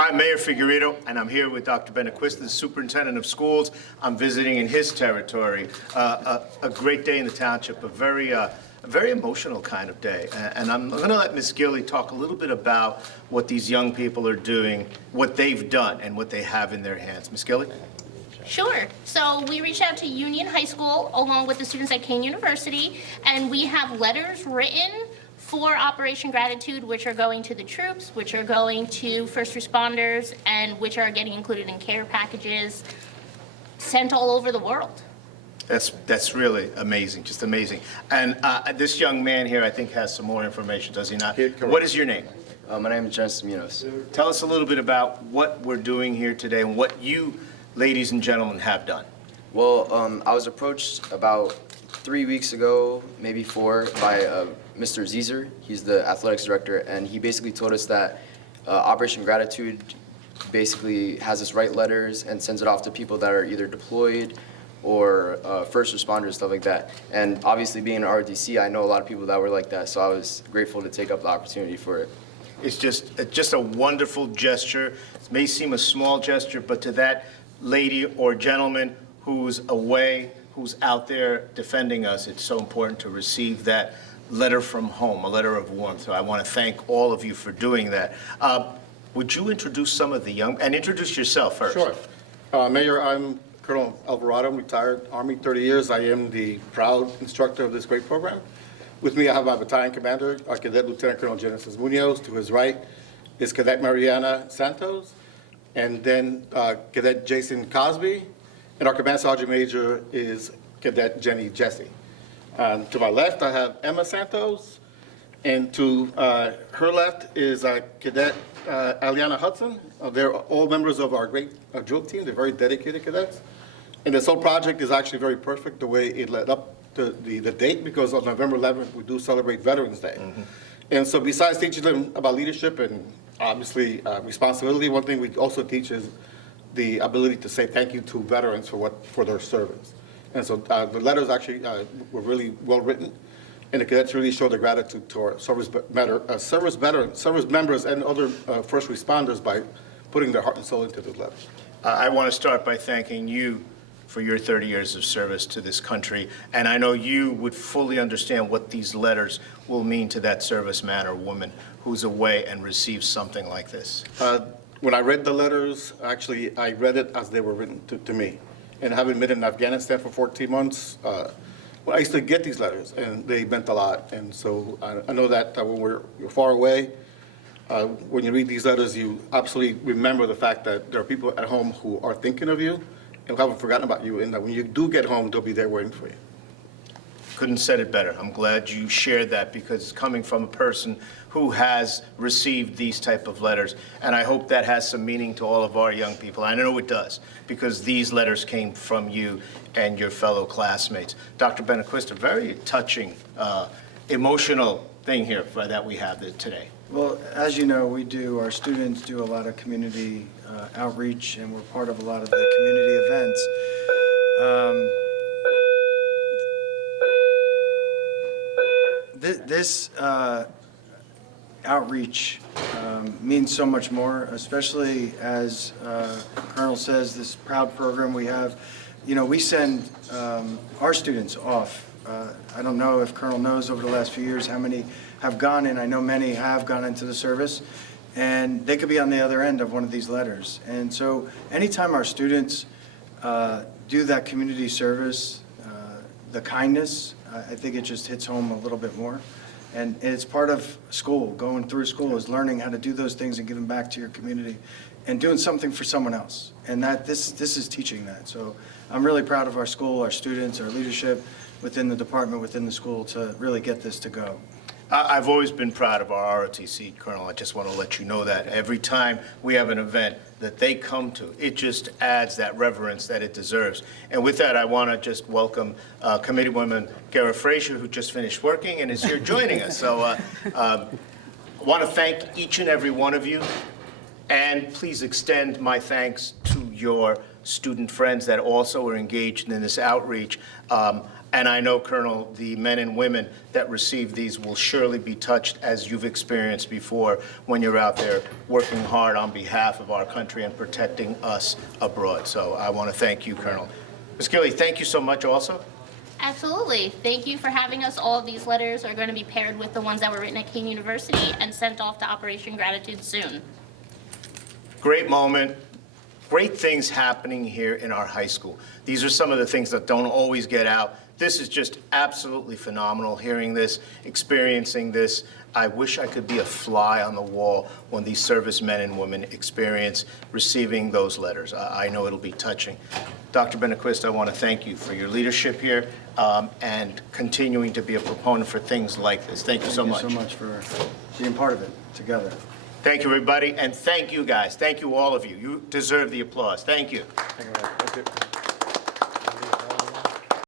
Hi, Mayor Figueredo, and I'm here with Dr. Benaquista, the Superintendent of Schools. I'm visiting in his territory. A great day in the township, a very emotional kind of day. And I'm going to let Ms. Gilley talk a little bit about what these young people are doing, what they've done, and what they have in their hands. Ms. Gilley? Sure. So we reached out to Union High School along with the students at Kean University, and we have letters written for Operation Gratitude, which are going to the troops, which are going to first responders, and which are getting included in care packages sent all over the world. That's really amazing, just amazing. And this young man here, I think, has some more information, does he not? What is your name? My name is Genesis Munoz. Tell us a little bit about what we're doing here today and what you, ladies and gentlemen, have done. Well, I was approached about 3 weeks ago, maybe 4, by Mr. Zeezer. He's the athletics director, and he basically told us that Operation Gratitude basically has us write letters and sends it off to people that are either deployed or first responders, stuff like that. And obviously being an ROTC, I know a lot of people that were like that, so I was grateful to take up the opportunity for it. It's just a wonderful gesture. It may seem a small gesture, but to that lady or gentleman who's away, who's out there defending us, it's so important to receive that letter from home, a letter of warmth. So I want to thank all of you for doing that. Would you introduce some of the young, and introduce yourself first? Sure. Mayor, I'm Colonel Alvarado, retired Army, 30 years. I am the proud instructor of this great program. With me, I have my battalion commander, Cadet Lieutenant Colonel Genesis Munoz. To his right is Cadet Mariana Santos, and then Cadet Jason Cosby, and our Command Sergeant Major is Cadet Jenny Jesse. To my left, I have Emma Santos, and to her left is Cadet Aliana Hudson. They're all members of our great drill team. They're very dedicated cadets. And this whole project is actually very perfect the way it led up to the date, because on November 11th, we do celebrate Veterans Day. Mm-hmm. And so besides teaching them about leadership and obviously responsibility, one thing we also teach is the ability to say thank you to veterans for their service. And so the letters actually were really well written, and the cadets really showed their gratitude to our service members and other first responders by putting their heart and soul into those letters. I want to start by thanking you for your 30 years of service to this country, and I know you would fully understand what these letters will mean to that serviceman or woman who's away and receives something like this. When I read the letters, actually, I read it as they were written to me. And having been in Afghanistan for 14 months, I used to get these letters, and they meant a lot. And so I know that when you're far away, when you read these letters, you absolutely remember the fact that there are people at home who are thinking of you and who haven't forgotten about you, and that when you do get home, they'll be there waiting for you. Couldn't said it better. I'm glad you shared that, because coming from a person who has received these type of letters, and I hope that has some meaning to all of our young people. I know it does, because these letters came from you and your fellow classmates. Dr. Benaquista, very touching, emotional thing here that we have today. Well, as you know, our students do a lot of community outreach, and we're part of a lot of the community events. This outreach means so much more, especially as Colonel says, this proud program we have. You know, we send our students off. I don't know if Colonel knows over the last few years how many have gone in. I know many have gone into the service, and they could be on the other end of one of these letters. And so anytime our students do that community service, the kindness, I think it just hits home a little bit more. And it's part of school, going through school, is learning how to do those things and giving back to your community and doing something for someone else. And that this is teaching that. So I'm really proud of our school, our students, our leadership within the department, within the school, to really get this to go. I've always been proud of our ROTC, Colonel. I just want to let you know that. Every time we have an event that they come to, it just adds that reverence that it deserves. And with that, I want to just welcome Committeewoman Gara Frazier, who just finished working and is here joining us. So I want to thank each and every one of you, and please extend my thanks to your student friends that also are engaged in this outreach. And I know, Colonel, the men and women that receive these will surely be touched, as you've experienced before, when you're out there working hard on behalf of our country and protecting us abroad. So I want to thank you, Colonel. Ms. Gilley, thank you so much also. Absolutely. Thank you for having us. All of these letters are going to be paired with the ones that were written at Kean University and sent off to Operation Gratitude soon. Great moment. Great things happening here in our high school. These are some of the things that don't always get out. This is just absolutely phenomenal, hearing this, experiencing this. I wish I could be a fly on the wall when these servicemen and women experience receiving those letters. I know it'll be touching. Dr. Benequist, I want to thank you for your leadership here and continuing to be a proponent for things like this. Thank you so much. Thank you so much for being part of it together. Thank you, everybody, and thank you, guys. Thank you, all of you. You deserve the applause. Thank you. Thank you.